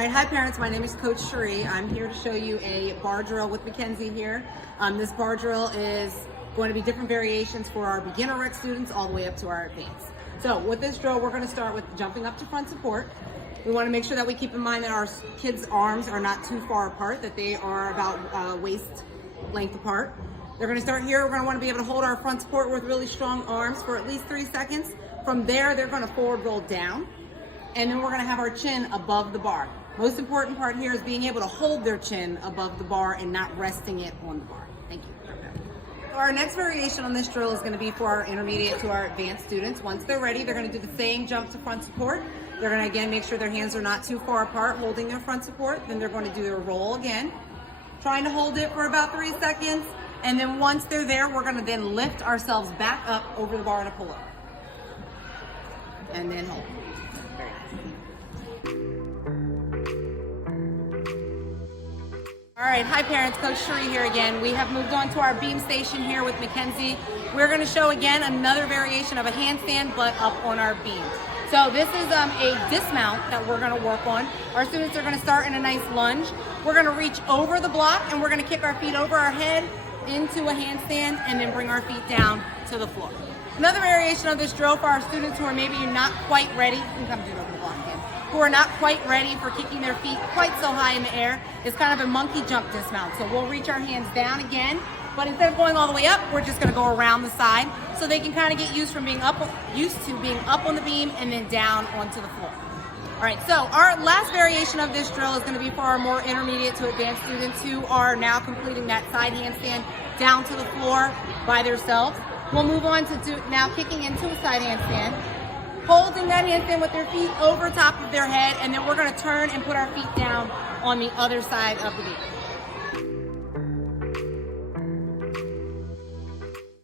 All right, hi parents, my name is Coach Cherie. I'm here to show you a bar drill with Mackenzie here. This bar drill is going to be different variations for our beginner rec students all the way up to our advanced. So with this drill, we're going to start with jumping up to front support. We want to make sure that we keep in mind that our kids' arms are not too far apart, that they are about waist length apart. They're going to start here. We're going to want to be able to hold our front support with really strong arms for at least 3 seconds. From there, they're going to forward roll down, and then we're going to have our chin above the bar. Most important part here is being able to hold their chin above the bar and not resting it on the bar. Thank you. So our next variation on this drill is going to be for our intermediate to our advanced students. Once they're ready, they're going to do the same jump to front support. They're going to again make sure their hands are not too far apart, holding their front support. Then they're going to do their roll again, trying to hold it for about 3 seconds. And then once they're there, we're going to then lift ourselves back up over the bar to pull up. And then hold. All right, hi parents, Coach Cherie here again. We have moved on to our beam station here with Mackenzie. We're going to show again another variation of a handstand, but up on our beam. So this is a dismount that we're going to work on. Our students are going to start in a nice lunge. We're going to reach over the block and we're going to kick our feet over our head into a handstand and then bring our feet down to the floor. Another variation of this drill for our students who are maybe not quite ready, you can come do it over the block again, who are not quite ready for kicking their feet quite so high in the air, is kind of a monkey jump dismount. So we'll reach our hands down again, but instead of going all the way up, we're just gonna go around the side so they can kind of get used to being up on the beam and then down onto the floor. All right, so our last variation of this drill is gonna be for our more intermediate to advanced students who are now completing that side handstand down to the floor by themselves. We'll move on to now kicking into a side handstand, holding that handstand with their feet over top of their head, and then we're gonna turn and put our feet down on the other side of the beam.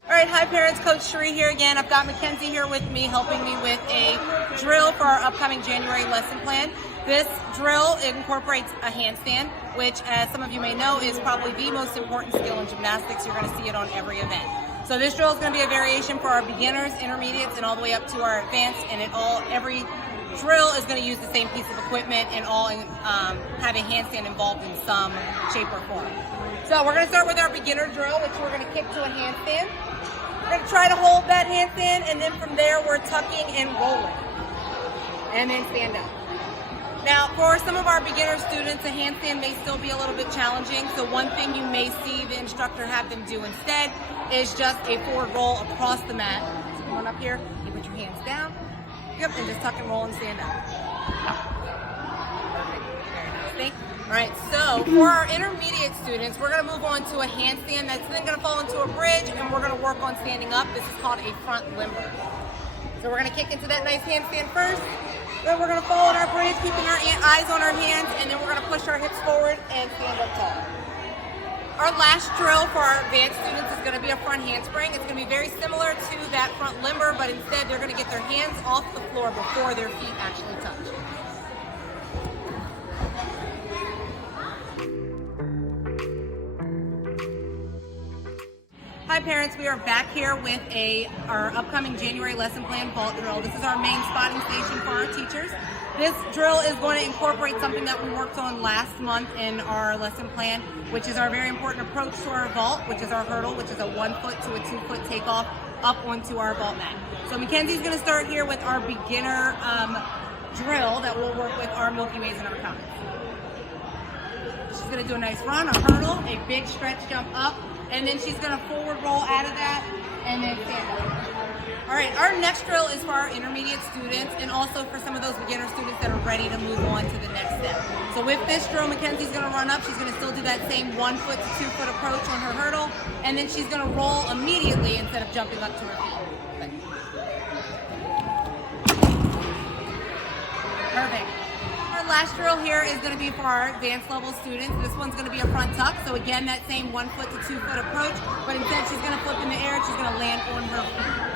All right, hi parents, Coach Cherie here again. I've got Mackenzie here with me, helping me with a drill for our upcoming January lesson plan. This drill incorporates a handstand, which, as some of you may know, is probably the most important skill in gymnastics. You're gonna see it on every event. So this drill is going to be a variation for our beginners, intermediates, and all the way up to our advanced, and every drill is going to use the same piece of equipment and all have a handstand involved in some shape or form. So we're going to start with our beginner drill, which we're going to kick to a handstand. We're going to try to hold that handstand, and then from there we're tucking and rolling, and then stand up. Now, for some of our beginner students, a handstand may still be a little bit challenging, so one thing you may see the instructor have them do instead is just a forward roll across the mat. So come on up here, you put your hands down, yep, and just tuck and roll and stand up. Perfect, very nice, thank you. All right, so for our intermediate students, we're gonna move on to a handstand that's then gonna fall into a bridge, and we're gonna work on standing up. This is called a front limber. So we're gonna kick into that nice handstand first. Then we're going to fall on our bridge, keeping our eyes on our hands, and then we're going to push our hips forward and stand up tall. Our last drill for our advanced students is going to be a front handspring. It's going to be very similar to that front limber, but instead they're going to get their hands off the floor before their feet actually touch. Hi parents, we are back here with our upcoming January lesson plan vault drill. This is our main spotting station for our teachers. This drill is going to incorporate something that we worked on last month in our lesson plan, which is our very important approach to our vault, which is our hurdle, which is a 1 foot to a 2 foot takeoff up onto our vault mat. So Mackenzie's going to start here with our beginner drill that will work with our Milky Ways and our Comets. She's going to do a nice run, a hurdle, a big stretch jump up, and then she's going to forward roll out of that and then stand up. All right, our next drill is for our intermediate students and also for some of those beginner students that are ready to move on to the next step. So with this drill, Mackenzie's going to run up. She's going to still do that same 1 foot to 2 foot approach on her hurdle, and then she's going to roll immediately instead of jumping up to her feet. Perfect. Our last drill here is going to be for our advanced level students. This one's going to be a front tuck. So again, that same 1 foot to 2 foot approach, but instead she's going to flip in the air and she's going to land on her feet.